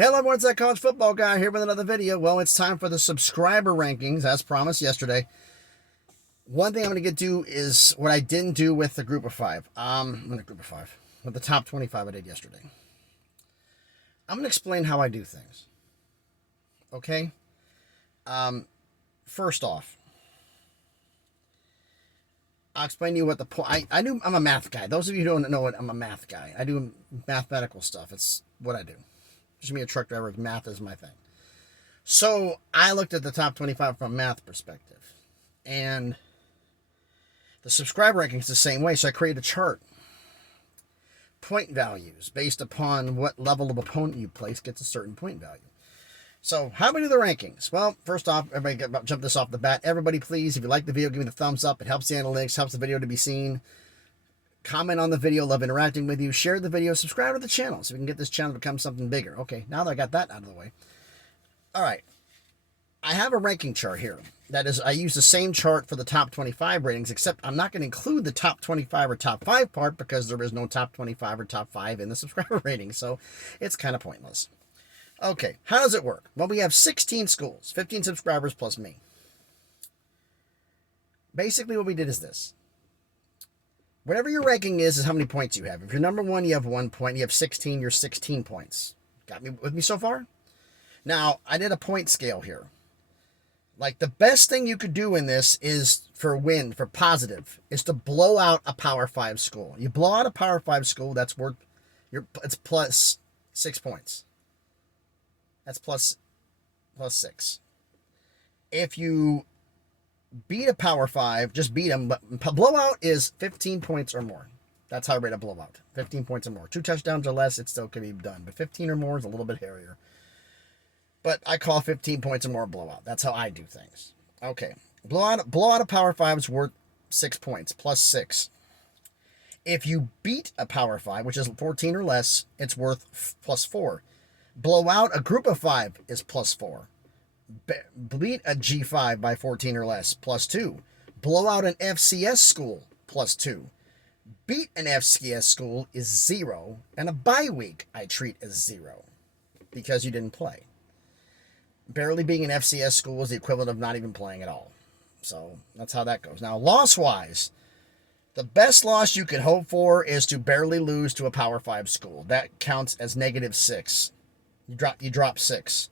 Hello, everyone, it's that college football guy here with another video. Well, it's time for the subscriber rankings, as promised yesterday. One thing I'm going to get to is what I didn't do with the group of five. With the top 25 I did yesterday. I'm going to explain how I do things. Okay? First off, I'll explain to you what the point. I'm a math guy. Those of you who don't know it, I'm a math guy. I do mathematical stuff. It's what I do. Just me, a truck driver. Math is my thing. So I looked at the top 25 from a math perspective, and the subscriber ranking is the same way. So I created a chart. Point values based upon what level of opponent you place gets a certain point value. So how do we do the rankings? Well, first off, everybody jump this off the bat. Everybody, please, if you like the video, give me the thumbs up. It helps the analytics, helps the video to be seen. Comment on the video, love interacting with you. Share the video, subscribe to the channel so we can get this channel to become something bigger. Okay, now that I got that out of the way. All right, I have a ranking chart here. That is, I use the same chart for the top 25 ratings, except I'm not going to include the top 25 or top 5 part because there is no top 25 or top 5 in the subscriber rating, so it's kind of pointless. Okay, how does it work? Well, we have 16 schools, 15 subscribers plus me. Basically, what we did is this. Whatever your ranking is how many points you have. If you're number 1, you have 1 point. You have 16, you're 16 points. Got me with me so far? Now, I did a point scale here. Like, the best thing you could do in this is for positive, is to blow out a Power 5 school. You blow out a Power 5 school, that's worth, it's plus 6 points. That's plus 6. If you beat a Power 5, just beat them, but blowout is 15 points or more. That's how I rate a blowout. 15 points or more. 2 touchdowns or less, it still can be done. But 15 or more is a little bit hairier. But I call 15 points or more a blowout. That's how I do things. Okay. Blowout a Power 5 is worth 6 points, plus 6. If you beat a Power 5, which is 14 or less, it's worth plus 4. Blow out a group of 5 is plus 4. Beat a G5 by 14 or less, plus 2. Blow out an FCS school, plus 2. Beat an FCS school is 0. And a bye week I treat as 0 because you didn't play. Barely being an FCS school is the equivalent of not even playing at all. So that's how that goes. Now, loss-wise, the best loss you can hope for is to barely lose to a Power 5 school. That counts as -6. You drop 6.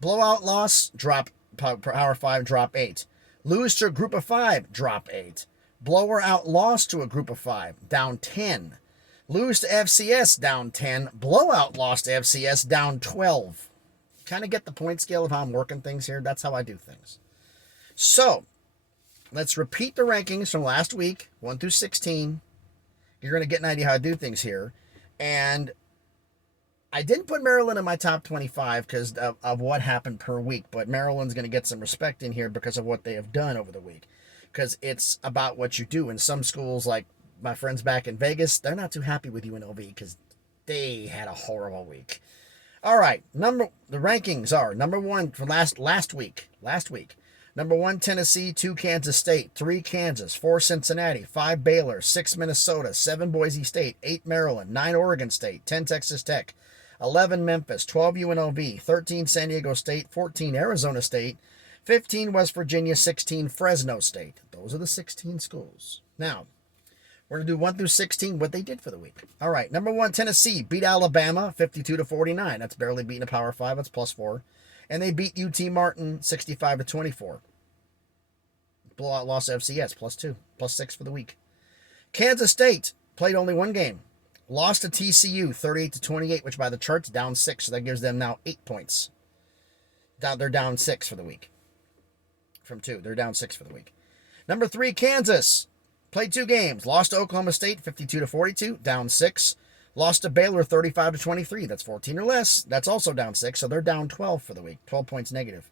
Blowout loss, drop Power 5, drop 8. Lose to a group of 5, drop 8. Blower out loss to a group of 5, down 10. Lose to FCS, down 10. Blowout loss to FCS, down 12. Kind of get the point scale of how I'm working things here. That's how I do things. So, let's repeat the rankings from last week, 1 through 16. You're going to get an idea how I do things here. And I didn't put Maryland in my top 25 because of what happened per week, but Maryland's going to get some respect in here because of what they have done over the week. Because it's about what you do. And some schools, like my friends back in Vegas, they're not too happy with UNLV because they had a horrible week. All right, the rankings are number 1 for last week. Number 1, Tennessee, 2, Kansas State, 3, Kansas, 4, Cincinnati, 5, Baylor, 6, Minnesota, 7, Boise State, 8, Maryland, 9, Oregon State, 10, Texas Tech, 11, Memphis, 12, UNLV, 13, San Diego State, 14, Arizona State, 15, West Virginia, 16, Fresno State. Those are the 16 schools. Now, we're going to do 1 through 16, what they did for the week. All right, number 1, Tennessee beat Alabama 52-49. That's barely beating a Power 5. That's plus 4. And they beat UT Martin 65-24. Blowout loss to FCS, plus 2, plus 6 for the week. Kansas State played only 1 game. Lost to TCU 38-28, which by the charts down 6, so that gives them now 8 points. They're down 6 for the week. From 2, they're down 6 for the week. Number 3, Kansas played 2 games. Lost to Oklahoma State 52-42, down 6. Lost to Baylor 35-23. That's 14 or less. That's also down 6, so they're down 12 for the week. 12 points negative.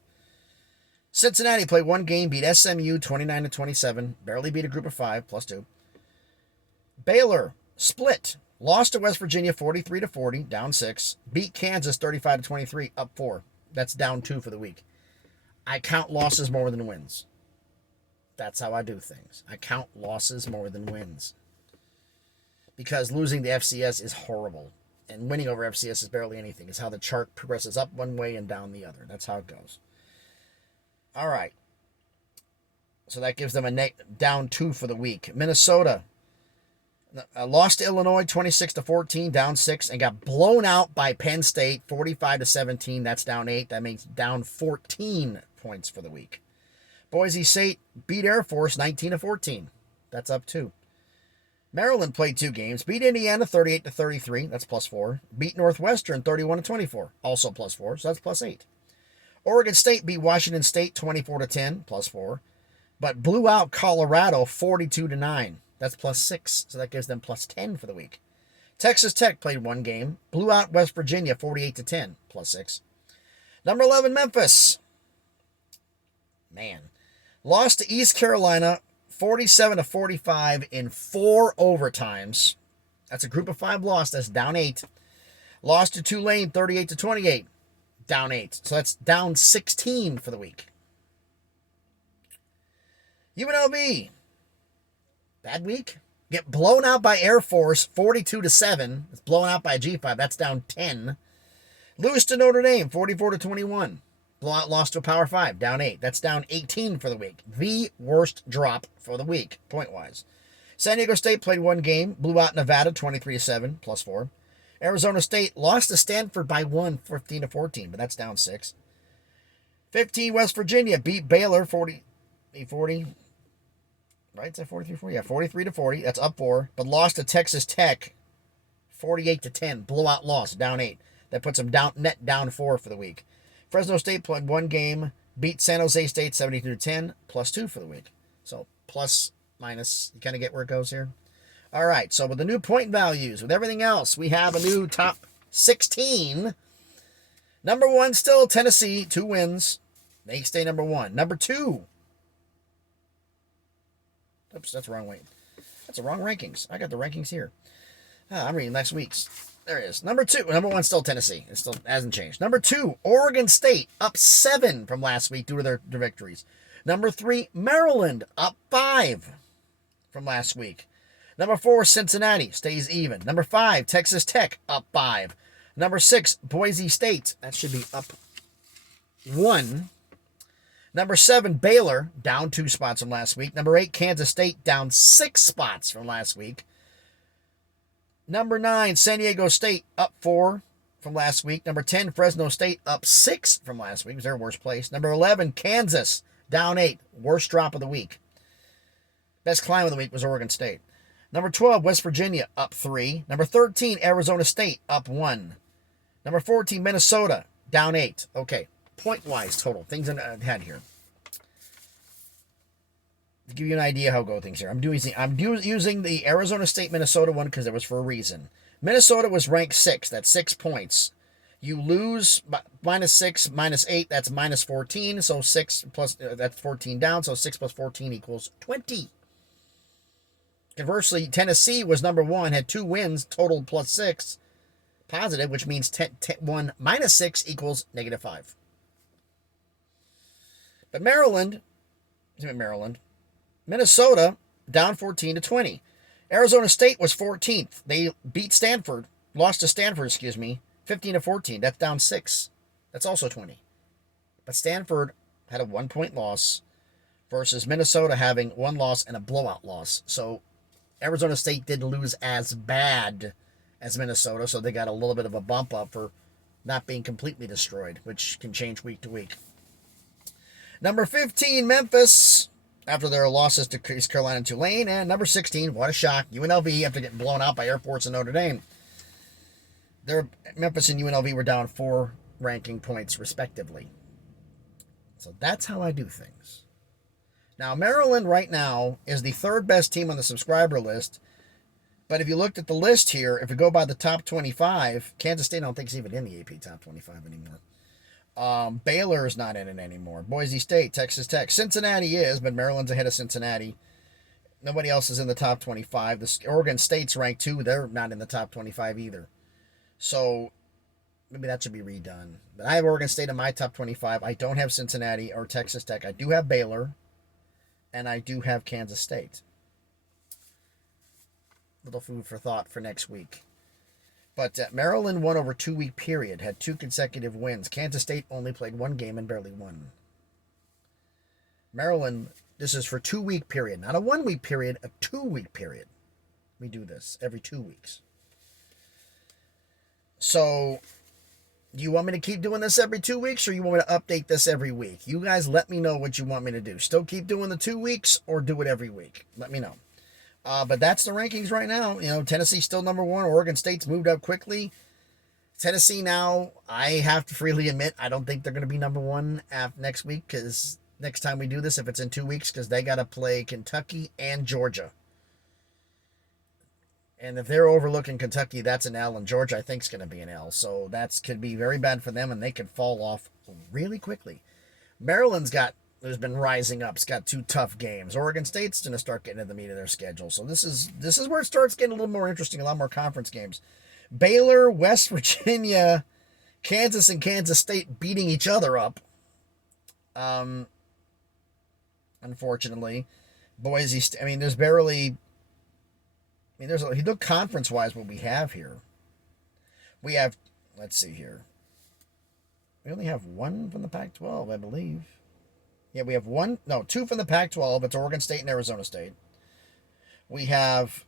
Cincinnati played 1 game, beat SMU 29-27. Barely beat a group of 5, plus 2. Baylor split. Lost to West Virginia 43-40, down 6. Beat Kansas 35-23, up 4. That's down 2 for the week. I count losses more than wins. That's how I do things. I count losses more than wins. Because losing the FCS is horrible. And winning over FCS is barely anything. It's how the chart progresses up one way and down the other. That's how it goes. All right. So that gives them a down 2 for the week. Minnesota lost to Illinois 26-14, down 6, and got blown out by Penn State 45-17. That's down 8. That makes down 14 points for the week. Boise State beat Air Force 19-14. That's up 2. Maryland played 2 games. Beat Indiana 38-33. That's plus 4. Beat Northwestern 31-24. Also plus 4. So that's plus 8. Oregon State beat Washington State 24-10. Plus 4. But blew out Colorado 42-9. That's plus 6. So that gives them plus 10 for the week. Texas Tech played 1 game. Blew out West Virginia 48-10. Plus 6. Number 11, Memphis. Man. Lost to East Carolina 47-45 in 4 overtimes. That's a group of 5 loss. That's down 8. Lost to Tulane 38-28. Down 8. So that's down 16 for the week. UNLV. Bad week. Get blown out by Air Force 42-7. It's blown out by G5. That's down 10. Lose to Notre Dame 44-21. Blowout loss to a Power 5, down 8. That's down 18 for the week. The worst drop for the week, point-wise. San Diego State played 1 game, blew out Nevada 23-7, plus 4. Arizona State lost to Stanford by 1, 15-14, but that's down 6. 15, West Virginia beat Baylor 40. Right? Is that 43-40? Yeah, 43-40. That's up 4, but lost to Texas Tech 48-10. Blowout loss, down 8. That puts them down 4 for the week. Fresno State played 1 game, beat San Jose State 72-10, plus 2 for the week. So plus, minus, you kind of get where it goes here. All right, so with the new point values, with everything else, we have a new top 16. Number 1 still Tennessee, 2 wins. They stay number 1. Number 2. Oops, that's the wrong way. That's the wrong rankings. I got the rankings here. I'm reading last week's. There it is. Number 2. Number 1 still Tennessee. It still hasn't changed. Number 2, Oregon State, up 7 from last week due to their victories. Number 3, Maryland, up 5 from last week. Number 4, Cincinnati, stays even. Number 5, Texas Tech, up 5. Number 6, Boise State, that should be up 1. Number 7, Baylor, down 2 spots from last week. Number 8, Kansas State, down 6 spots from last week. Number 9, San Diego State, up 4 from last week. Number 10, Fresno State, up 6 from last week. It was their worst place. Number 11, Kansas, down 8. Worst drop of the week. Best climb of the week was Oregon State. Number 12, West Virginia, up 3. Number 13, Arizona State, up 1. Number 14, Minnesota, down 8. Okay, point-wise total. Things in head here. To give you an idea how go things here, I'm using the Arizona State Minnesota one because it was for a reason. Minnesota was ranked 6. That's 6 points. You lose minus 6, minus 8. That's minus 14. So 6 plus that's 14 down. So 6 plus 14 equals 20. Conversely, Tennessee was number 1, had 2 wins, totaled plus 6, positive, which means 1 minus 6 equals negative 5. But Minnesota, down 14-20. Arizona State was 14th. They beat Stanford, lost to Stanford, 15-14. That's down 6. That's also 20. But Stanford had a 1-point loss versus Minnesota having 1 loss and a blowout loss. So Arizona State didn't lose as bad as Minnesota, so they got a little bit of a bump up for not being completely destroyed, which can change week to week. Number 15, Memphis, after their losses to East Carolina and Tulane. And number 16, what a shock, UNLV, after getting blown out by Air Force and Notre Dame. Memphis and UNLV were down 4 ranking points, respectively. So that's how I do things. Now, Maryland right now is the 3rd best team on the subscriber list. But if you looked at the list here, if we go by the top 25, Kansas State I don't think is even in the AP top 25 anymore. Baylor is not in it anymore. Boise State, Texas Tech. Cincinnati is, but Maryland's ahead of Cincinnati. Nobody else is in the top 25. The Oregon State's ranked 2. They're not in the top 25 either. So maybe that should be redone. But I have Oregon State in my top 25. I don't have Cincinnati or Texas Tech. I do have Baylor. And I do have Kansas State. Little food for thought for next week. But Maryland won over 2-week period, had 2 consecutive wins. Kansas State only played 1 game and barely won. Maryland, this is for 2-week period, not a 1-week period, a 2-week period. We do this every 2 weeks. So, do you want me to keep doing this every 2 weeks, or you want me to update this every week? You guys let me know what you want me to do. Still keep doing the 2 weeks, or do it every week? Let me know. But that's the rankings right now. You know, Tennessee's still number 1. Oregon State's moved up quickly. Tennessee now, I have to freely admit, I don't think they're going to be number 1 next week, because next time we do this, if it's in 2 weeks, because they got to play Kentucky and Georgia. And if they're overlooking Kentucky, that's an L, and Georgia, I think, is going to be an L. So that could be very bad for them, and they could fall off really quickly. Maryland's been rising up. It's got 2 tough games. Oregon State's going to start getting into the meat of their schedule. So this is where it starts getting a little more interesting, a lot more conference games. Baylor, West Virginia, Kansas, and Kansas State beating each other up. Unfortunately. Boise State, I mean, there's barely... I mean, you look conference-wise what we have here. We have, let's see here. We only have 1 from the Pac-12, I believe. Yeah, we have 2 from the Pac-12. It's Oregon State and Arizona State. We have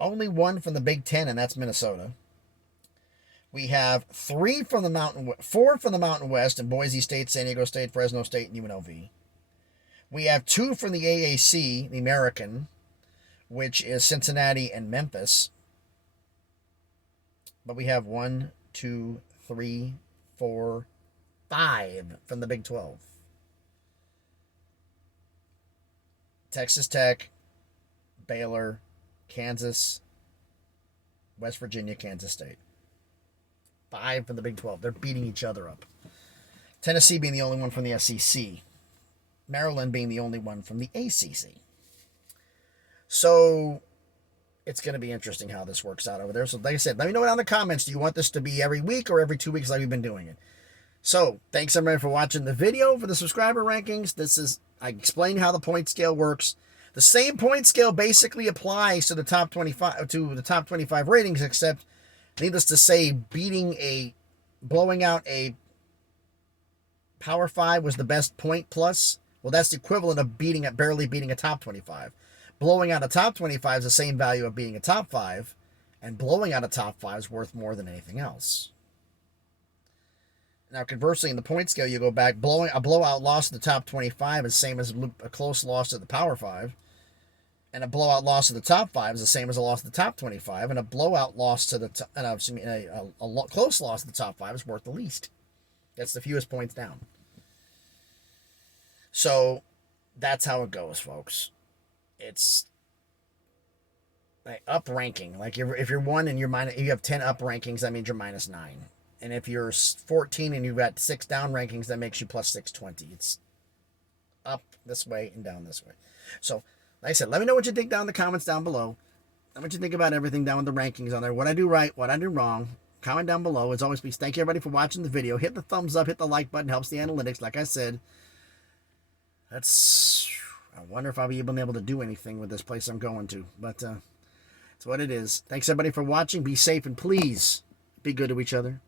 only 1 from the Big Ten, and that's Minnesota. We have 4 from the Mountain West, and Boise State, San Diego State, Fresno State, and UNLV. We have 2 from the AAC, the American, which is Cincinnati and Memphis. But we have 1, 2, 3, 4, 5 from the Big 12. Texas Tech, Baylor, Kansas, West Virginia, Kansas State. 5 from the Big 12. They're beating each other up. Tennessee being the only one from the SEC. Maryland being the only one from the ACC. So, it's going to be interesting how this works out over there. So, like I said, let me know down in the comments. Do you want this to be every week or every 2 weeks like we've been doing it? So, thanks everybody for watching the video for the subscriber rankings. I explained how the point scale works. The same point scale basically applies to the top 25 ratings, except, needless to say, blowing out a Power 5 was the best point plus. Well, that's the equivalent of barely beating a top 25. Blowing out a top 25 is the same value of beating a top 5, and blowing out a top 5 is worth more than anything else. Now, conversely, in the point scale, you go back, a blowout loss to the top 25 is the same as a close loss to the Power 5, and a blowout loss to the top 5 is the same as a loss to the top 25, and a blowout loss to the close loss to the top 5 is worth the least. That's the fewest points down. So, that's how it goes, folks. It's like up ranking. Like if you're 1 and you have 10 up rankings, that means you're -9. And if you're 14 and you've got 6 down rankings, that makes you plus 620. It's up this way and down this way. So, like I said, let me know what you think down in the comments down below. Let me know what you think about everything down with the rankings on there. What I do right, what I do wrong. Comment down below. As always, please thank you everybody for watching the video. Hit the thumbs up, hit the like button. Helps the analytics, like I said. I wonder if I'll be able to do anything with this place I'm going to. But it's what it is. Thanks everybody for watching. Be safe and please be good to each other.